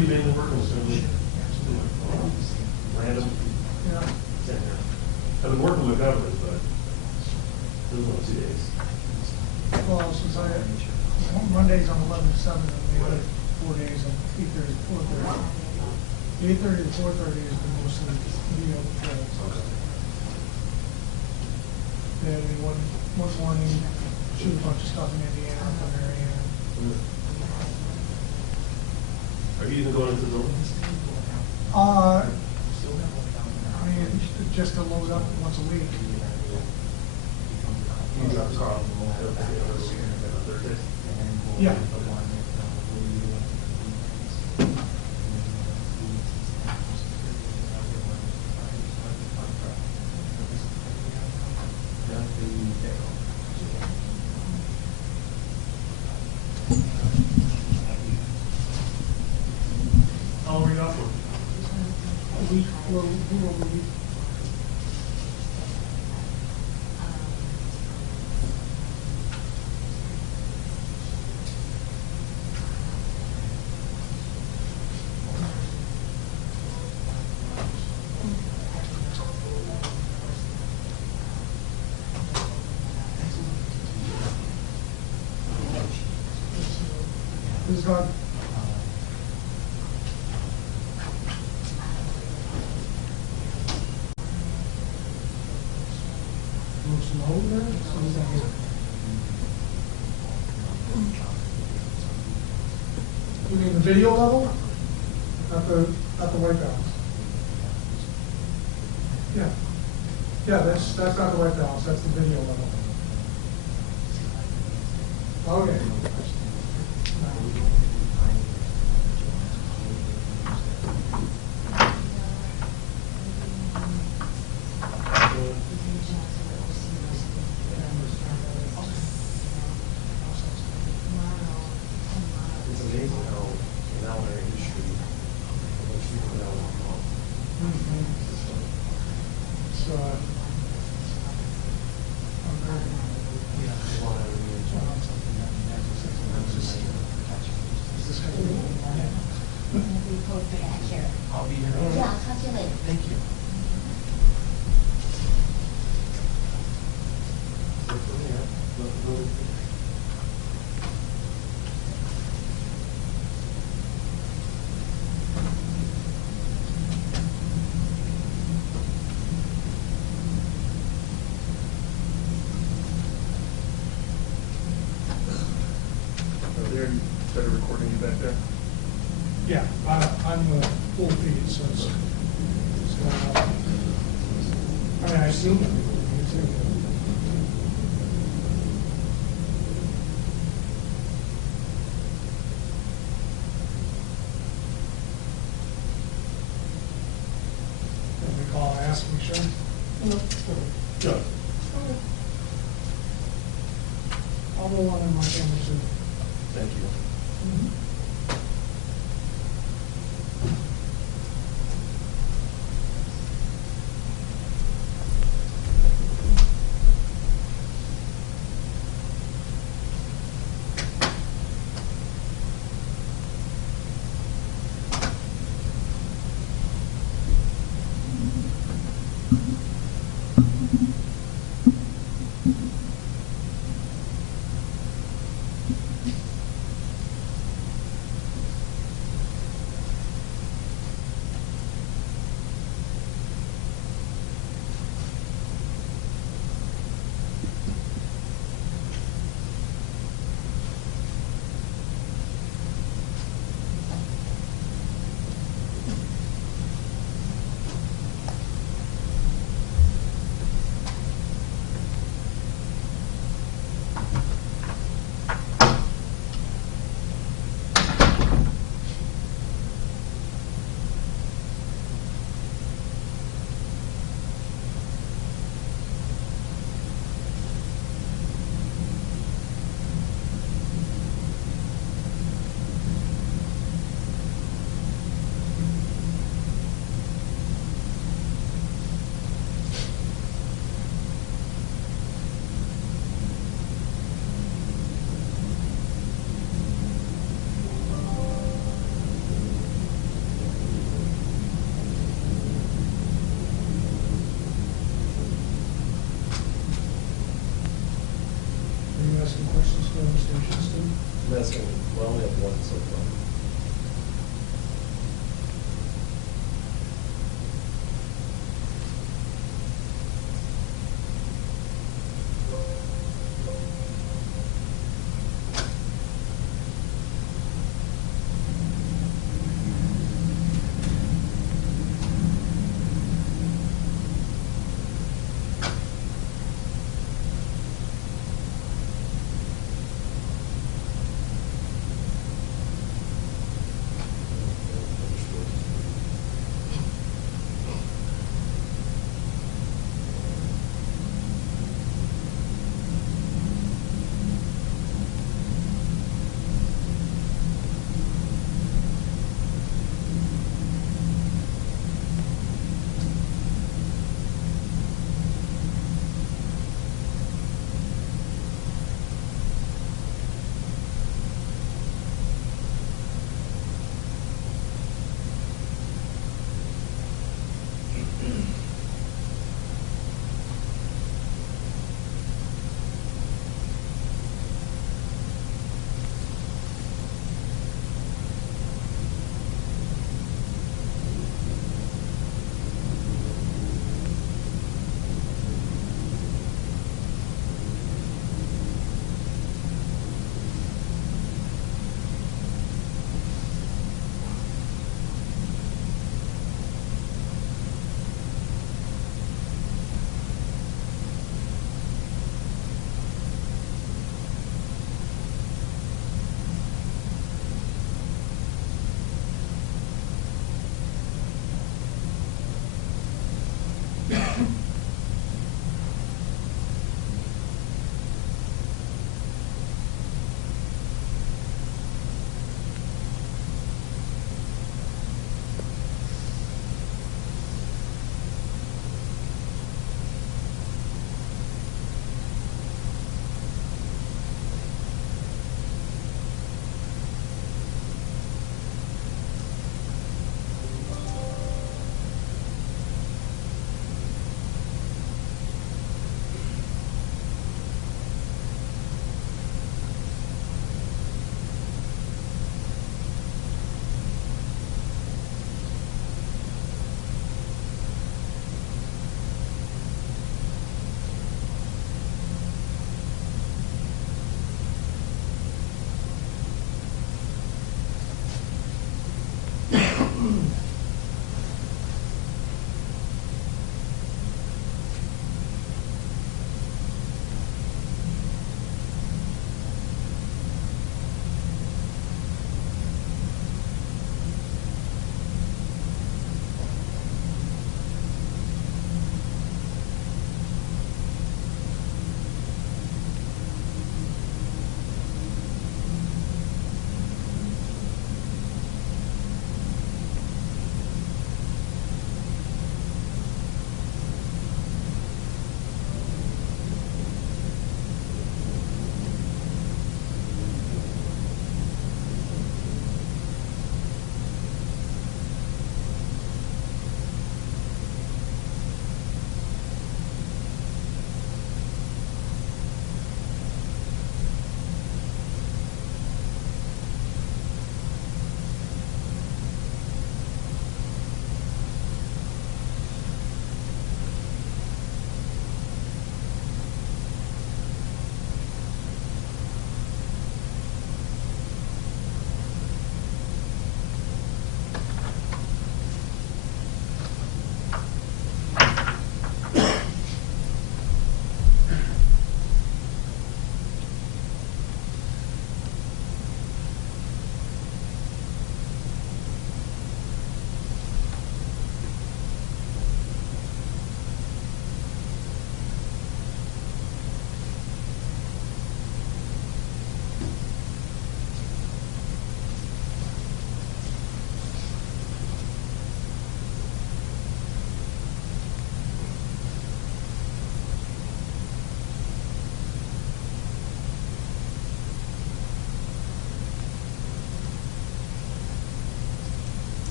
we mainly working with? Random? Yeah. Same here. I've been working with government, but it was only 2 days. Well, since Monday's on 11 to 7, and the other 4 days on 8:30 to 4:30. 8:30 to 4:30 is the most of the video patrols. Then one morning, shoot a bunch of stuff in Indiana and Marianne. Are you even going into the buildings? I mean, just to load up once a week. You drop the car off Thursday? Yeah. How long were you off for? A week, a little over a week. This is not. Slow there, so is that here? You mean the video level? Not the white balance? Yeah. Yeah, that's not the white balance, that's the video level. Okay. It's amazing how in our industry, how much people now want to call. So, I'm very. Is this going to be? I'll be here. Yeah, 他现在 Thank you. There, better recording you back there. Yeah, I'm full feed, so it's I mean, I assume it. Can we call and ask, we sure? Good. I'll roll on in my camera soon. Thank you. asking questions to other stations too? I'm asking, well, I only have one so far.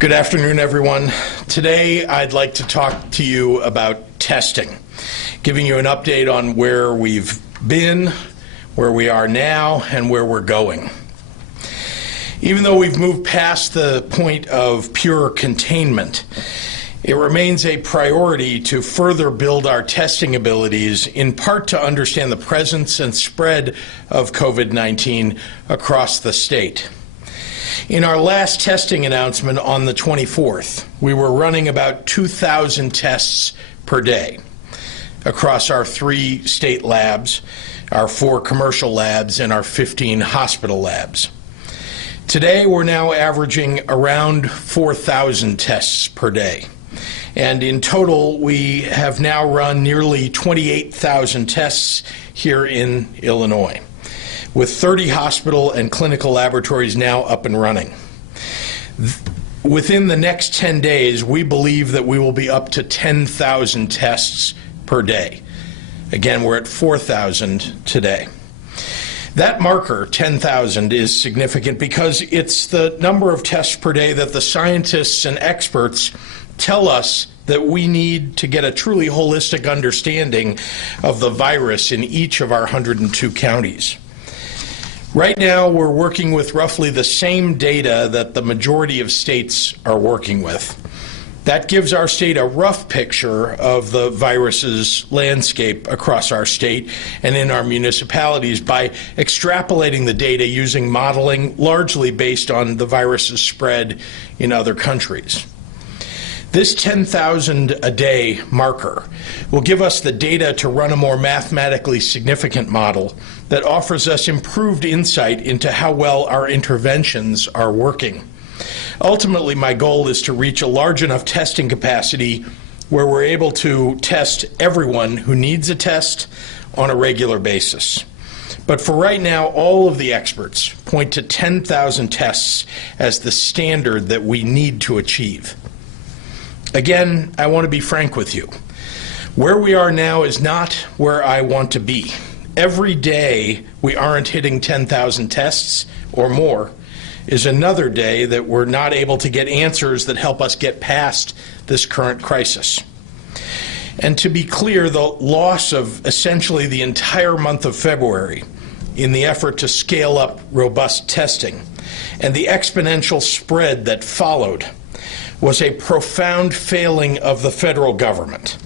Good afternoon, everyone. Today, I'd like to talk to you about testing, giving you an update on where we've been, where we are now, and where we're going. Even though we've moved past the point of pure containment, it remains a priority to further build our testing abilities, in part to understand the presence and spread of COVID-19 across the state. In our last testing announcement on the 24th, we were running about 2,000 tests per day across our 3 state labs, our 4 commercial labs, and our 15 hospital labs. Today, we're now averaging around 4,000 tests per day. And in total, we have now run nearly 28,000 tests here in Illinois, with 30 hospital and clinical laboratories now up and running. Within the next 10 days, we believe that we will be up to 10,000 tests per day. Again, we're at 4,000 today. That marker, 10,000, is significant because it's the number of tests per day that the scientists and experts tell us that we need to get a truly holistic understanding of the virus in each of our 102 counties. Right now, we're working with roughly the same data that the majority of states are working with. That gives our state a rough picture of the virus's landscape across our state and in our municipalities by extrapolating the data using modeling largely based on the virus's spread in other countries. This 10,000 a day marker will give us the data to run a more mathematically significant model that offers us improved insight into how well our interventions are working. Ultimately, my goal is to reach a large enough testing capacity where we're able to test everyone who needs a test on a regular basis. But for right now, all of the experts point to 10,000 tests as the standard that we need to achieve. Again, I want to be frank with you. Where we are now is not where I want to be. Every day we aren't hitting 10,000 tests or more is another day that we're not able to get answers that help us get past this current crisis. And to be clear, the loss of essentially the entire month of February in the effort to scale up robust testing and the exponential spread that followed was a profound failing of the federal government.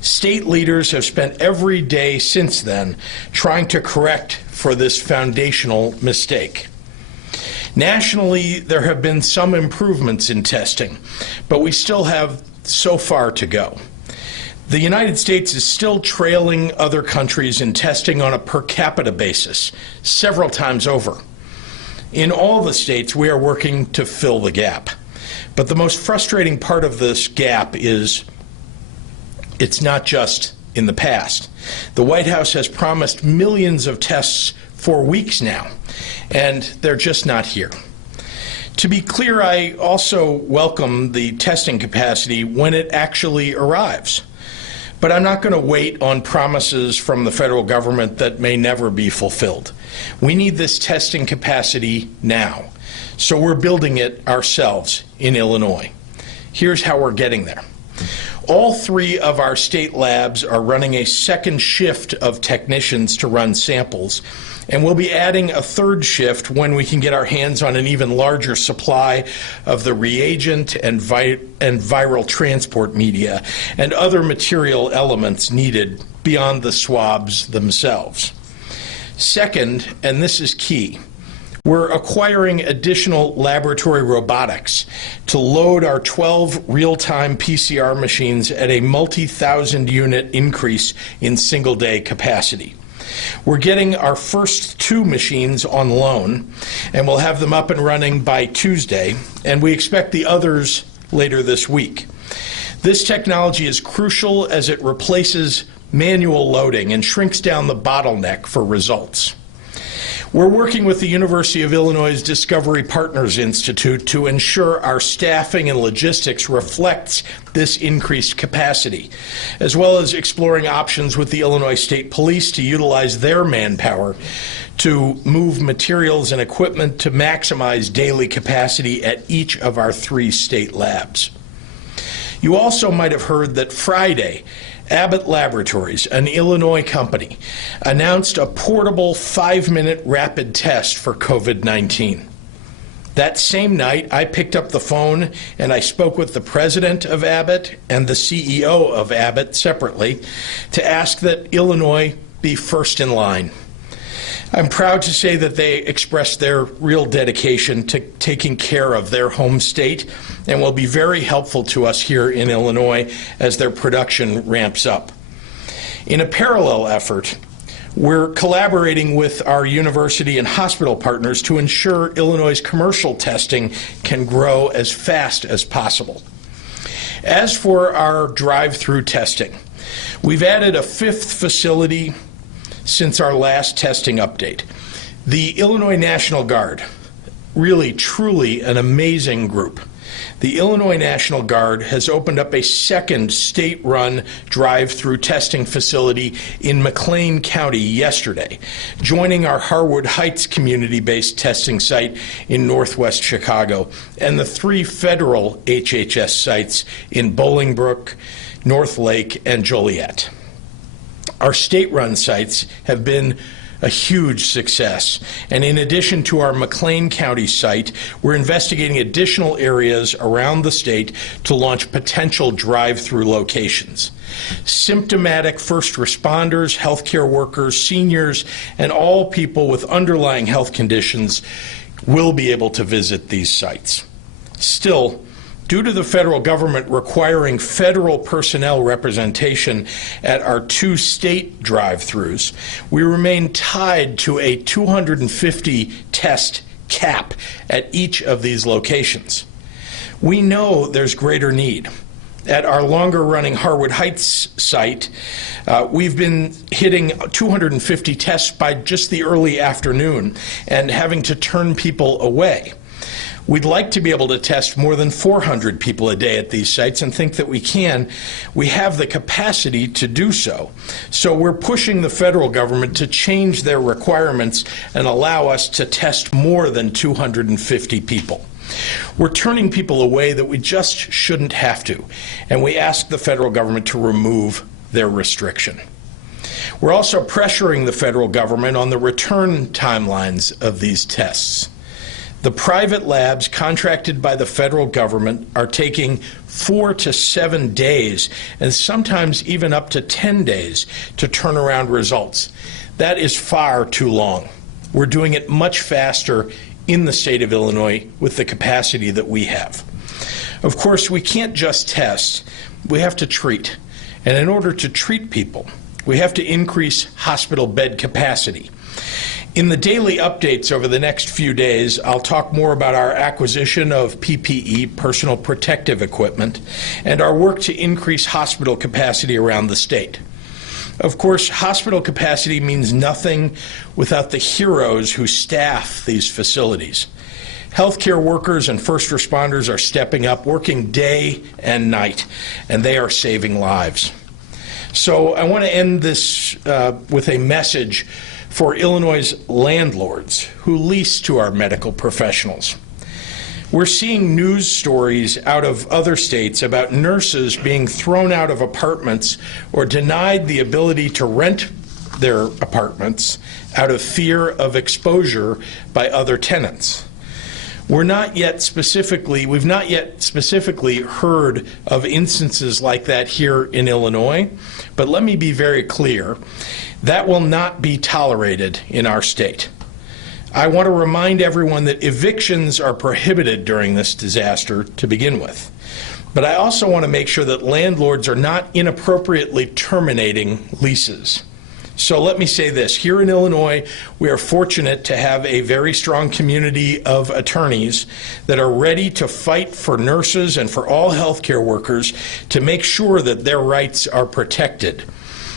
State leaders have spent every day since then trying to correct for this foundational mistake. Nationally, there have been some improvements in testing, but we still have so far to go. The United States is still trailing other countries in testing on a per capita basis, several times over. In all the states, we are working to fill the gap. But the most frustrating part of this gap is it's not just in the past. The White House has promised millions of tests for weeks now, and they're just not here. To be clear, I also welcome the testing capacity when it actually arrives. But I'm not going to wait on promises from the federal government that may never be fulfilled. We need this testing capacity now. So we're building it ourselves in Illinois. Here's how we're getting there. All 3 of our state labs are running a second shift of technicians to run samples, and we'll be adding a third shift when we can get our hands on an even larger supply of the reagent and viral transport media and other material elements needed beyond the swabs themselves. Second, and this is key, we're acquiring additional laboratory robotics to load our 12 real-time PCR machines at a multi-thousand unit increase in single-day capacity. We're getting our first 2 machines on loan, and we'll have them up and running by Tuesday, and we expect the others later this week. This technology is crucial as it replaces manual loading and shrinks down the bottleneck for results. We're working with the University of Illinois' Discovery Partners Institute to ensure our staffing and logistics reflects this increased capacity, as well as exploring options with the Illinois State Police to utilize their manpower to move materials and equipment to maximize daily capacity at each of our 3 state labs. You also might have heard that Friday, Abbott Laboratories, an Illinois company, announced a portable 5-minute rapid test for COVID-19. That same night, I picked up the phone and I spoke with the president of Abbott and the CEO of Abbott separately to ask that Illinois be first in line. I'm proud to say that they expressed their real dedication to taking care of their home state and will be very helpful to us here in Illinois as their production ramps up. In a parallel effort, we're collaborating with our university and hospital partners to ensure Illinois' commercial testing can grow as fast as possible. As for our drive-through testing, we've added a 5th facility since our last testing update. The Illinois National Guard, really truly an amazing group. The Illinois National Guard has opened up a 2nd state-run drive-through testing facility in McLean County yesterday, joining our Harwood Heights community-based testing site in northwest Chicago and the 3 federal HHS sites in Bolingbrook, North Lake, and Joliet. Our state-run sites have been a huge success, and in addition to our McLean County site, we're investigating additional areas around the state to launch potential drive-through locations. Symptomatic first responders, healthcare workers, seniors, and all people with underlying health conditions will be able to visit these sites. Still, due to the federal government requiring federal personnel representation at our 2 state drive-throughs, we remain tied to a 250 test cap at each of these locations. We know there's greater need. At our longer-running Harwood Heights site, we've been hitting 250 tests by just the early afternoon and having to turn people away. We'd like to be able to test more than 400 people a day at these sites and think that we can. We have the capacity to do so. So we're pushing the federal government to change their requirements and allow us to test more than 250 people. We're turning people away that we just shouldn't have to, and we ask the federal government to remove their restriction. We're also pressuring the federal government on the return timelines of these tests. The private labs contracted by the federal government are taking 4 to 7 days and sometimes even up to 10 days to turn around results. That is far too long. We're doing it much faster in the state of Illinois with the capacity that we have. Of course, we can't just test, we have to treat. And in order to treat people, we have to increase hospital bed capacity. In the daily updates over the next few days, I'll talk more about our acquisition of PPE, personal protective equipment, and our work to increase hospital capacity around the state. Of course, hospital capacity means nothing without the heroes who staff these facilities. Healthcare workers and first responders are stepping up, working day and night, and they are saving lives. So I want to end this with a message for Illinois' landlords who lease to our medical professionals. We're seeing news stories out of other states about nurses being thrown out of apartments or denied the ability to rent their apartments out of fear of exposure by other tenants. We've not yet specifically heard of instances like that here in Illinois, but let me be very clear, that will not be tolerated in our state. I want to remind everyone that evictions are prohibited during this disaster to begin with. But I also want to make sure that landlords are not inappropriately terminating leases. So let me say this. Here in Illinois, we are fortunate to have a very strong community of attorneys that are ready to fight for nurses and for all healthcare workers to make sure that their rights are protected.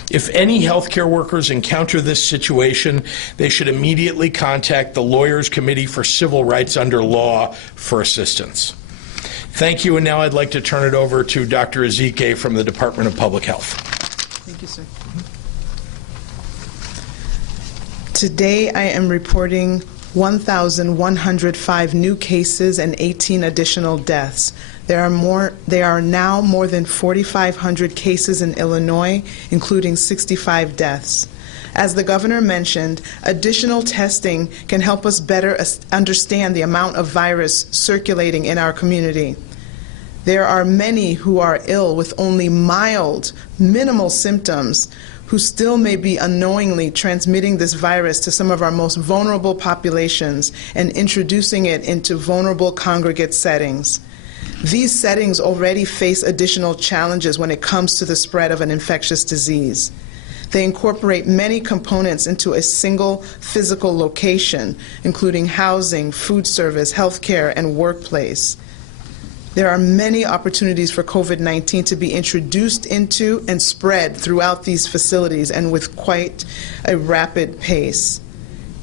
If any healthcare workers encounter this situation, they should immediately contact the Lawyers Committee for Civil Rights under Law for assistance. Thank you, and now I'd like to turn it over to Dr. Ezike from the Department of Public Health. Thank you, sir. Today, I am reporting 1,105 new cases and 18 additional deaths. There are now more than 4,500 cases in Illinois, including 65 deaths. As the governor mentioned, additional testing can help us better understand the amount of virus circulating in our community. There are many who are ill with only mild, minimal symptoms who still may be unknowingly transmitting this virus to some of our most vulnerable populations and introducing it into vulnerable congregate settings. These settings already face additional challenges when it comes to the spread of an infectious disease. They incorporate many components into a single physical location, including housing, food service, healthcare, and workplace. There are many opportunities for COVID-19 to be introduced into and spread throughout these facilities, and with quite a rapid pace.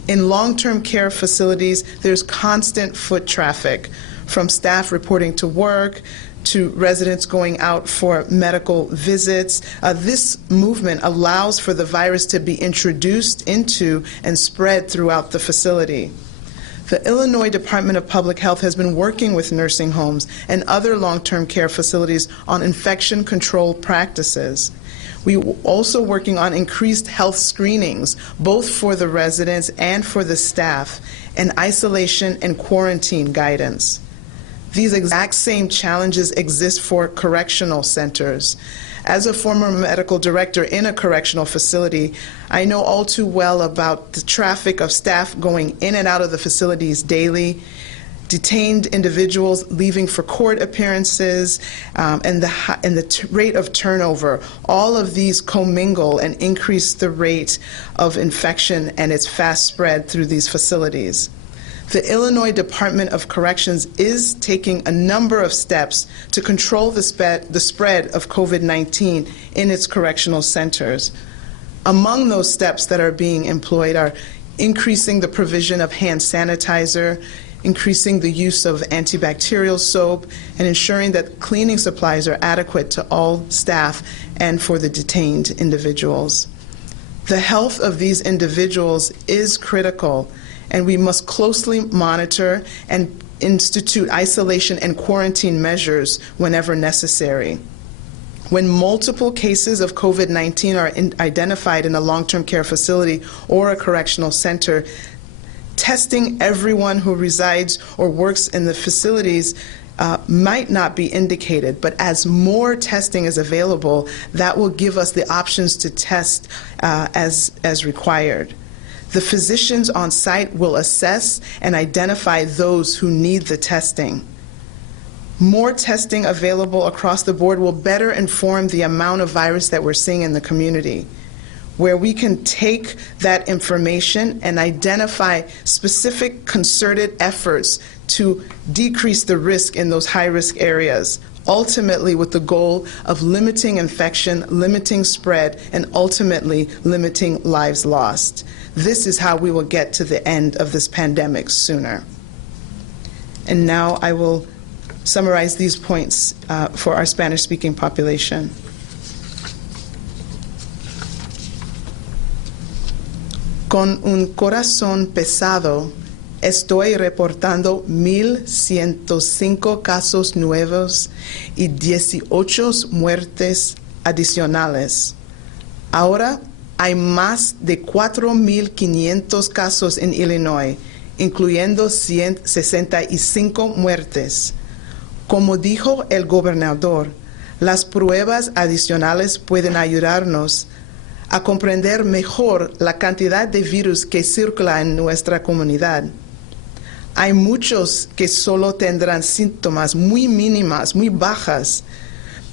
In long-term care facilities, there's constant foot traffic, from staff reporting to work to residents going out for medical visits. This movement allows for the virus to be introduced into and spread throughout the facility. The Illinois Department of Public Health has been working with nursing homes and other long-term care facilities on infection control practices. We are also working on increased health screenings, both for the residents and for the staff, and isolation and quarantine guidance. These exact same challenges exist for correctional centers. As a former medical director in a correctional facility, I know all too well about the traffic of staff going in and out of the facilities daily, detained individuals leaving for court appearances, and the rate of turnover. All of these commingle and increase the rate of infection and its fast spread through these facilities. The Illinois Department of Corrections is taking a number of steps to control the spread of COVID-19 in its correctional centers. Among those steps that are being employed are increasing the provision of hand sanitizer, increasing the use of antibacterial soap, and ensuring that cleaning supplies are adequate to all staff and for the detained individuals. The health of these individuals is critical, and we must closely monitor and institute isolation and quarantine measures whenever necessary. When multiple cases of COVID-19 are identified in a long-term care facility or a correctional center, testing everyone who resides or works in the facilities might not be indicated, but as more testing is available, that will give us the options to test as required. The physicians on site will assess and identify those who need the testing. More testing available across the board will better inform the amount of virus that we're seeing in the community, where we can take that information and identify specific concerted efforts to decrease the risk in those high-risk areas, ultimately with the goal of limiting infection, limiting spread, and ultimately limiting lives lost. This is how we will get to the end of this pandemic sooner. And now I will summarize these points for our Spanish-speaking population. Con un corazón pesado, estoy reportando 1,105 casos nuevos y 18 muertes adicionales. Ahora hay más de 4,500 casos en Illinois, incluyendo 165 muertes. Como dijo el gobernador, las pruebas adicionales pueden ayudarnos a comprender mejor la cantidad de virus que circula en nuestra comunidad. Hay muchos que solo tendrán síntomas muy mínimas, muy bajas,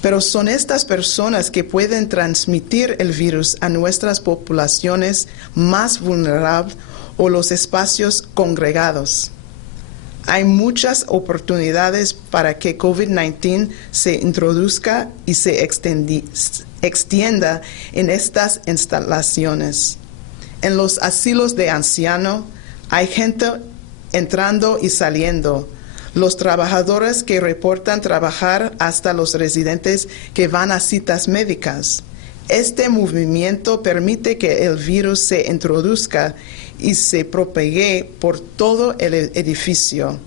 pero son estas personas que pueden transmitir el virus a nuestras poblaciones más vulnerables o los espacios congregados. Hay muchas oportunidades para que COVID-19 se introduzca y se extienda en estas instalaciones. En los asilos de ancianos hay gente entrando y saliendo. Los trabajadores que reportan trabajar hasta los residentes que van a citas médicas. Este movimiento permite que el virus se introduzca y se propague por todo el edificio.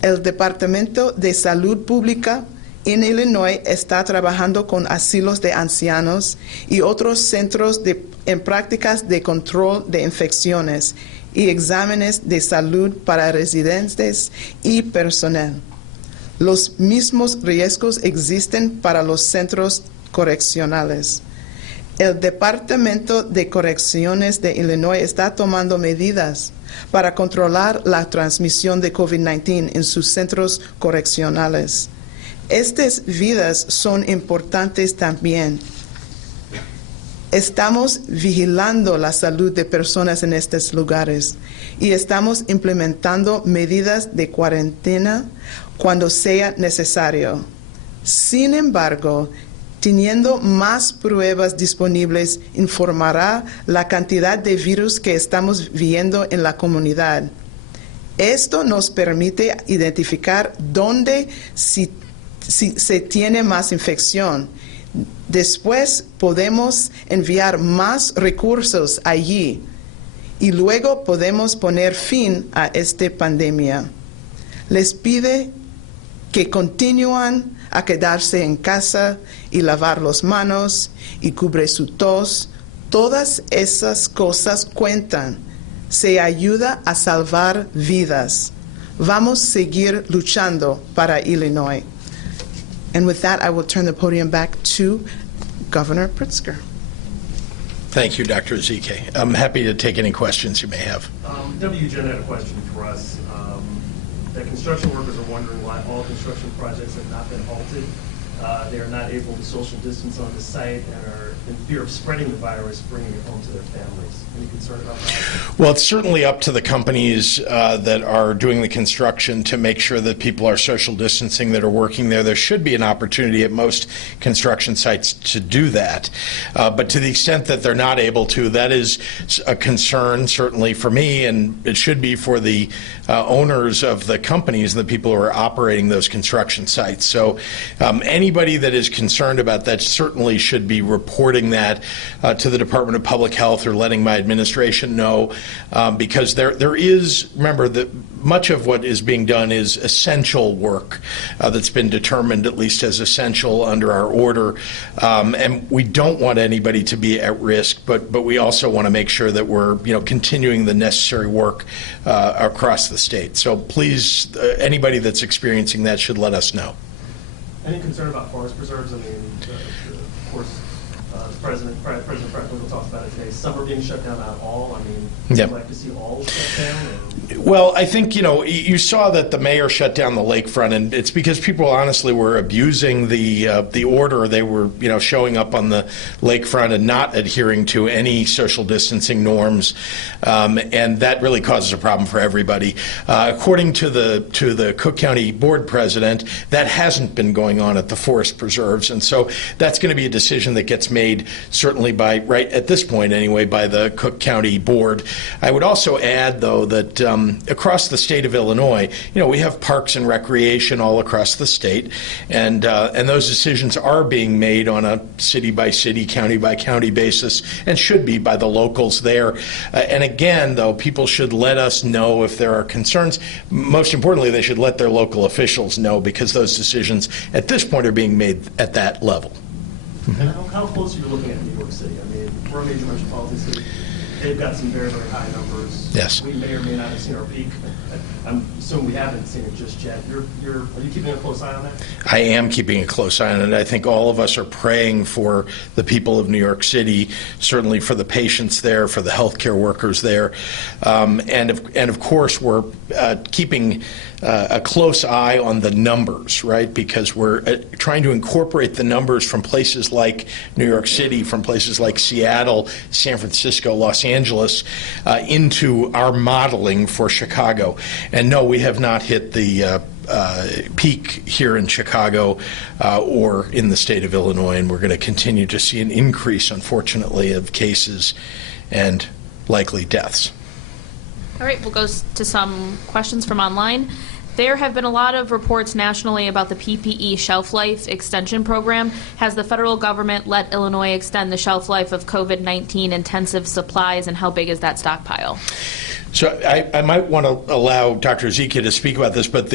El Departamento de Salud Pública en Illinois está trabajando con asilos de ancianos y otros centros en prácticas de control de infecciones y exámenes de salud para residentes y personal. Los mismos riesgos existen para los centros correccionales. El Departamento de Correcciones de Illinois está tomando medidas para controlar la transmisión de COVID-19 en sus centros correccionales. Estas vidas son importantes también. Estamos vigilando la salud de personas en estos lugares y estamos implementando medidas de cuarentena cuando sea necesario. Sin embargo, teniendo más pruebas disponibles, informará la cantidad de virus que estamos viendo en la comunidad. Esto nos permite identificar dónde se tiene más infección. Después podemos enviar más recursos allí y luego podemos poner fin a esta pandemia. Les pide que continúen a quedarse en casa y lavar las manos y cubrir su tos. Todas esas cosas cuentan. Se ayuda a salvar vidas. Vamos a seguir luchando para Illinois. And with that, I will turn the podium back to Governor Pritzker. Thank you, Dr. Ezike. I'm happy to take any questions you may have. WGen had a question for us. That construction workers are wondering why all construction projects have not been halted. They are not able to social distance on the site and are in fear of spreading the virus, bringing it home to their families. Any concern about that? Well, it's certainly up to the companies that are doing the construction to make sure that people are social distancing that are working there. There should be an opportunity at most construction sites to do that. But to the extent that they're not able to, that is a concern certainly for me, and it should be for the owners of the companies, the people who are operating those construction sites. So anybody that is concerned about that certainly should be reporting that to the Department of Public Health or letting my administration know, because there is, remember, that much of what is being done is essential work that's been determined at least as essential under our order, and we don't want anybody to be at risk, but we also want to make sure that we're continuing the necessary work across the state. So please, anybody that's experiencing that should let us know. Any concern about forest preserves? I mean, of course, President Pritzker talked about it today. Some are being shut down, not all. I mean, would you like to see all shut down? Or? Well, I think, you saw that the mayor shut down the lakefront, and it's because people honestly were abusing the order. They were, showing up on the lakefront and not adhering to any social distancing norms, and that really causes a problem for everybody. According to the Cook County Board President, that hasn't been going on at the forest preserves, and so that's going to be a decision that gets made certainly by, right at this point anyway, by the Cook County Board. I would also add, though, that across the state of Illinois, we have parks and recreation all across the state, and those decisions are being made on a city-by-city, county-by-county basis, and should be by the locals there. And again, though, people should let us know if there are concerns. Most importantly, they should let their local officials know, because those decisions at this point are being made at that level. And how close are you looking at New York City? I mean, we're a major metropolitan city. They've got some very, very high numbers. Yes. We may or may not have seen our peak. I'm assuming we haven't seen it just yet. Are you keeping a close eye on that? I am keeping a close eye on it. I think all of us are praying for the people of New York City, certainly for the patients there, for the healthcare workers there, and of course we're keeping a close eye on the numbers, right? Because we're trying to incorporate the numbers from places like New York City, from places like Seattle, San Francisco, Los Angeles, into our modeling for Chicago. And no, we have not hit the peak here in Chicago or in the state of Illinois, and we're going to continue to see an increase, unfortunately, of cases and likely deaths. All right, we'll go to some questions from online. There have been a lot of reports nationally about the PPE shelf life extension program. Has the federal government let Illinois extend the shelf life of COVID-19 intensive supplies, and how big is that stockpile? So I might want to allow Dr. Zika to speak about this, but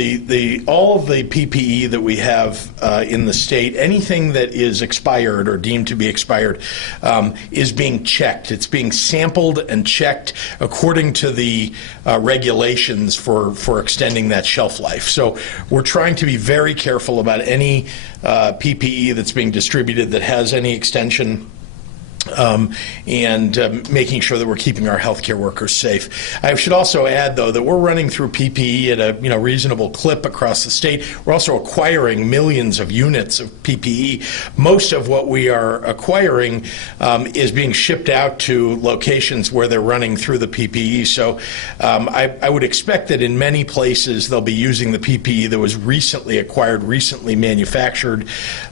all of the PPE that we have in the state, anything that is expired or deemed to be expired, is being checked. It's being sampled and checked according to the regulations for extending that shelf life. So we're trying to be very careful about any PPE that's being distributed that has any extension. And making sure that we're keeping our healthcare workers safe. I should also add, though, that we're running through PPE at a reasonable clip across the state. We're also acquiring millions of units of PPE. Most of what we are acquiring is being shipped out to locations where they're running through the PPE. So I would expect that in many places they'll be using the PPE that was recently acquired, recently manufactured,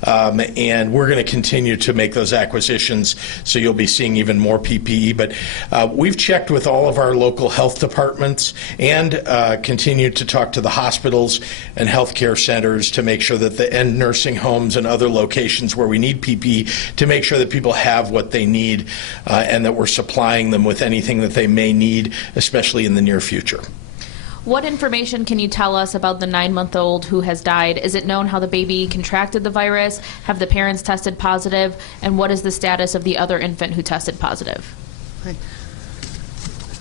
and we're going to continue to make those acquisitions. So you'll be seeing even more PPE. But we've checked with all of our local health departments and continued to talk to the hospitals and healthcare centers to make sure that and nursing homes and other locations where we need PPE to make sure that people have what they need and that we're supplying them with anything that they may need, especially in the near future. What information can you tell us about the 9-month-old who has died? Is it known how the baby contracted the virus? Have the parents tested positive? And what is the status of the other infant who tested positive?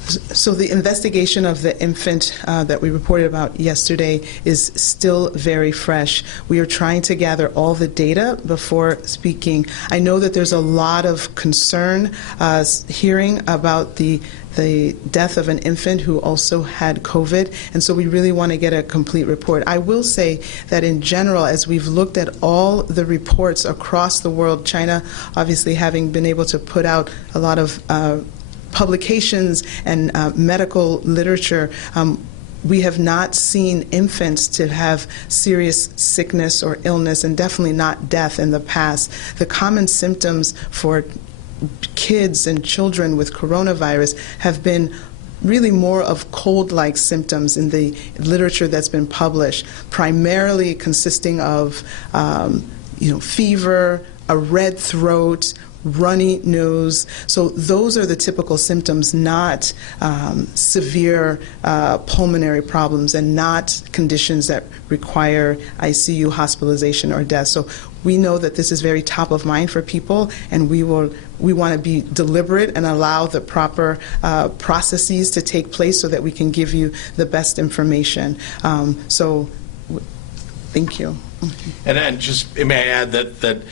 So the investigation of the infant that we reported about yesterday is still very fresh. We are trying to gather all the data before speaking. I know that there's a lot of concern hearing about the death of an infant who also had COVID, and so we really want to get a complete report. I will say that in general, as we've looked at all the reports across the world, China obviously having been able to put out a lot of publications and medical literature, we have not seen infants to have serious sickness or illness, and definitely not death in the past. The common symptoms for kids and children with coronavirus have been really more of cold-like symptoms in the literature that's been published, primarily consisting of fever, a red throat, runny nose. So those are the typical symptoms, not severe pulmonary problems and not conditions that require ICU hospitalization or death. So we know that this is very top of mind for people, and we want to be deliberate and allow the proper processes to take place so that we can give you the best information. Thank you. And just may I add that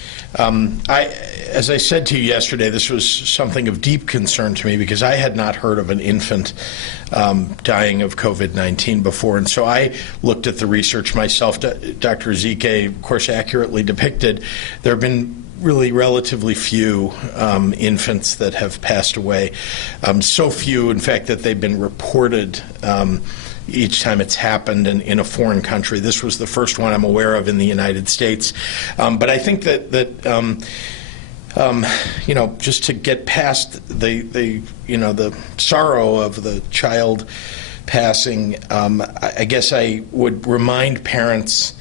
as I said to you yesterday, this was something of deep concern to me because I had not heard of an infant dying of COVID-19 before, and so I looked at the research myself. Dr. Zike, of course, accurately depicted there have been really relatively few infants that have passed away. So few, in fact, that they've been reported each time it's happened in a foreign country. This was the first one I'm aware of in the United States. But I think that just to get past the sorrow of the child passing, I guess I would remind parents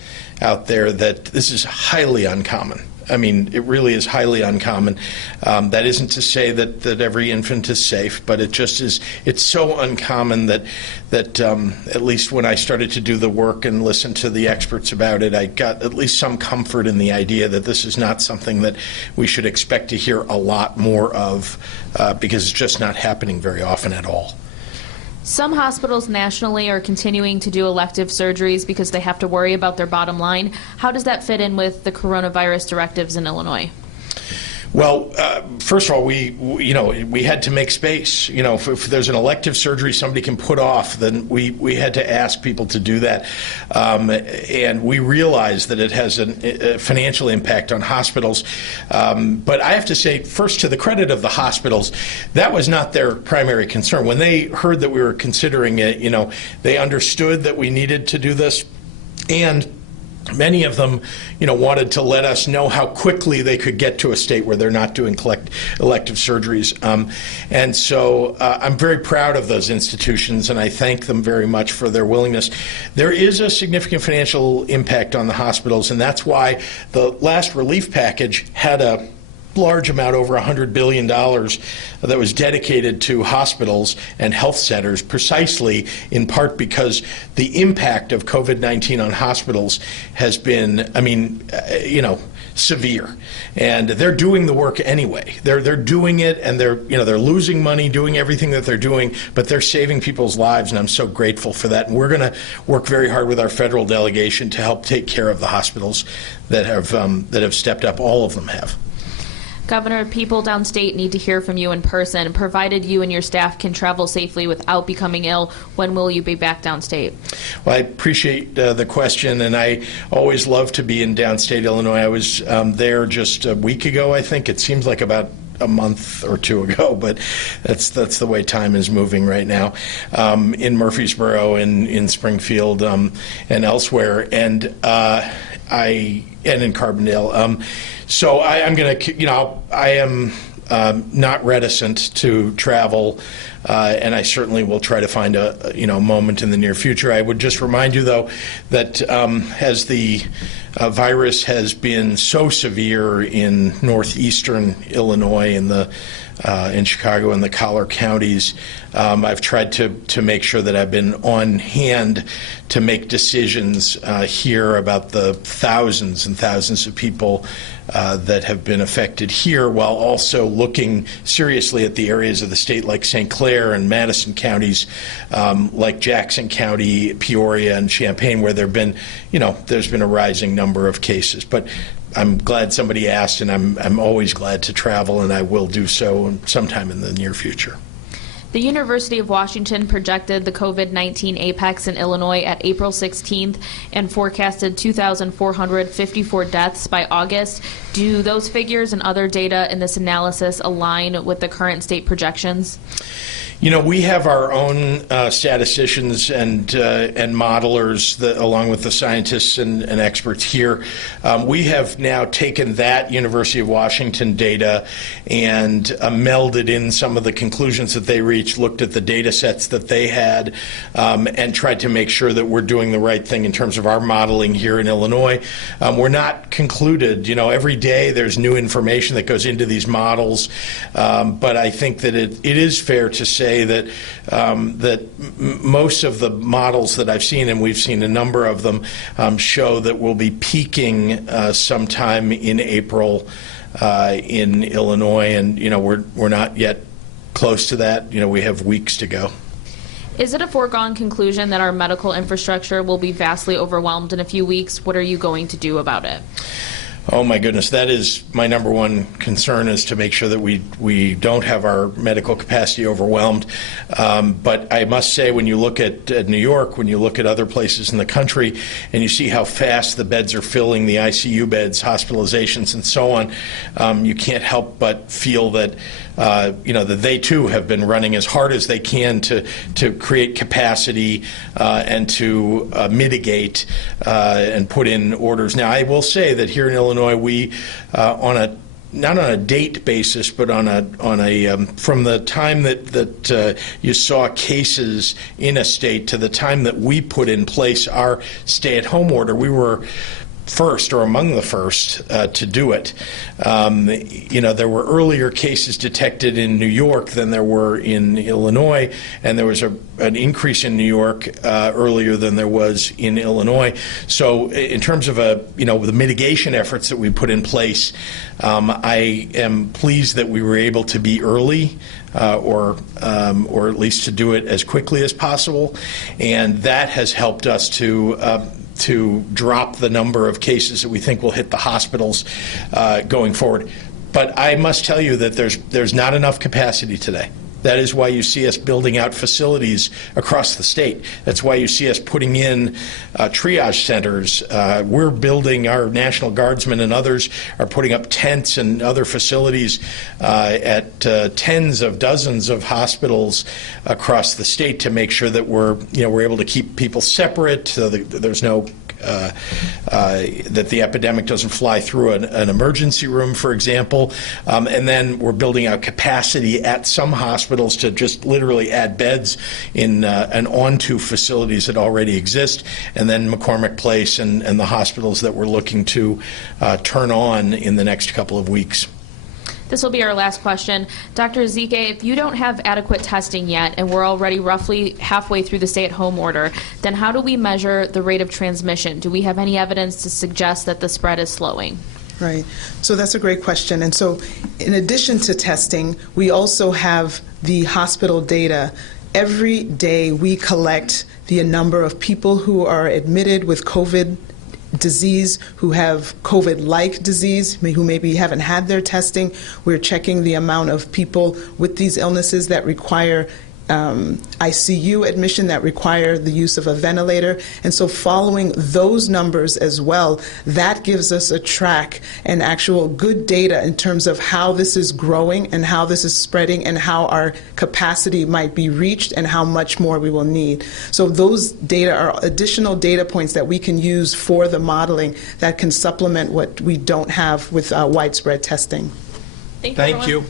out there that this is highly uncommon. I mean, it really is highly uncommon. That isn't to say that every infant is safe, but it just is. It's so uncommon that at least when I started to do the work and listen to the experts about it, I got at least some comfort in the idea that this is not something that we should expect to hear a lot more of because it's just not happening very often at all. Some hospitals nationally are continuing to do elective surgeries because they have to worry about their bottom line. How does that fit in with the coronavirus directives in Illinois? Well, first of all, we had to make space. If there's an elective surgery somebody can put off, then we had to ask people to do that, and we realized that it has a financial impact on hospitals. But I have to say, first, to the credit of the hospitals, that was not their primary concern. When they heard that we were considering it, they understood that we needed to do this, and many of them, wanted to let us know how quickly they could get to a state where they're not doing elective surgeries. And so I'm very proud of those institutions, and I thank them very much for their willingness. There is a significant financial impact on the hospitals, and that's why the last relief package had a large amount, over $100 billion, that was dedicated to hospitals and health centers, precisely in part because the impact of COVID-19 on hospitals has been, severe. And they're doing the work anyway. They're doing it, and they're losing money doing everything that they're doing, but they're saving people's lives, and I'm so grateful for that. And we're going to work very hard with our federal delegation to help take care of the hospitals that have stepped up. All of them have. Governor, people downstate need to hear from you in person. Provided you and your staff can travel safely without becoming ill, when will you be back downstate? Well, I appreciate the question, and I always love to be in downstate Illinois. I was there just a week ago, I think. It seems like about a month or two ago, but that's the way time is moving right now, in Murfreesboro, in Springfield, and elsewhere, and in Carbondale. So I'm going to, I am not reticent to travel, and I certainly will try to find a moment in the near future. I would just remind you, though, that as the virus has been so severe in northeastern Illinois and in Chicago and the Collar counties, I've tried to make sure that I've been on hand to make decisions here about the thousands and thousands of people that have been affected here, while also looking seriously at the areas of the state like St. Clair and Madison counties, like Jackson County, Peoria, and Champaign, where there's been a rising number of cases. But I'm glad somebody asked, and I'm always glad to travel, and I will do so sometime in the near future. The University of Washington projected the COVID-19 apex in Illinois at April 16th and forecasted 2,454 deaths by August. Do those figures and other data in this analysis align with the current state projections? We have our own statisticians and modelers, along with the scientists and experts here. We have now taken that University of Washington data and melded in some of the conclusions that they reached, looked at the data sets that they had, and tried to make sure that we're doing the right thing in terms of our modeling here in Illinois. We're not concluded. Every day there's new information that goes into these models, but I think that it is fair to say that most of the models that I've seen, and we've seen a number of them, show that we'll be peaking sometime in April in Illinois, and we're not yet close to that. We have weeks to go. Is it a foregone conclusion that our medical infrastructure will be vastly overwhelmed in a few weeks? What are you going to do about it? Oh my goodness, that is my number one concern, is to make sure that we don't have our medical capacity overwhelmed. But I must say, when you look at New York, when you look at other places in the country, and you see how fast the beds are filling, the ICU beds, hospitalizations, and so on, you can't help but feel that that they too have been running as hard as they can to create capacity and to mitigate and put in orders. Now, I will say that here in Illinois, we not on a date basis, but on a from the time that you saw cases in a state to the time that we put in place our stay-at-home order, we were first, or among the first, to do it. There were earlier cases detected in New York than there were in Illinois, and there was an increase in New York earlier than there was in Illinois. So in terms of the mitigation efforts that we put in place, I am pleased that we were able to be early, or at least to do it as quickly as possible, and that has helped us to drop the number of cases that we think will hit the hospitals going forward. But I must tell you that there's not enough capacity today. That is why you see us building out facilities across the state. That's why you see us putting in triage centers. We're building, our National Guardsmen and others are putting up tents and other facilities at tens of dozens of hospitals across the state to make sure that we're able to keep people separate, so that there's no that the epidemic doesn't fly through an emergency room, for example. And then we're building out capacity at some hospitals to just literally add beds in and onto facilities that already exist. And then McCormick Place and the hospitals that we're looking to turn on in the next couple of weeks. This will be our last question. Dr. Ezike, if you don't have adequate testing yet, and we're already roughly halfway through the stay-at-home order, then how do we measure the rate of transmission? Do we have any evidence to suggest that the spread is slowing? Right. So that's a great question. And so in addition to testing, we also have the hospital data. Every day we collect the number of people who are admitted with COVID disease, who have COVID-like disease, who maybe haven't had their testing. We're checking the amount of people with these illnesses that require ICU admission, that require the use of a ventilator. And so following those numbers as well, that gives us a track and actual good data in terms of how this is growing and how this is spreading and how our capacity might be reached and how much more we will need. So those data are additional data points that we can use for the modeling that can supplement what we don't have with widespread testing. Thank you. Thank you.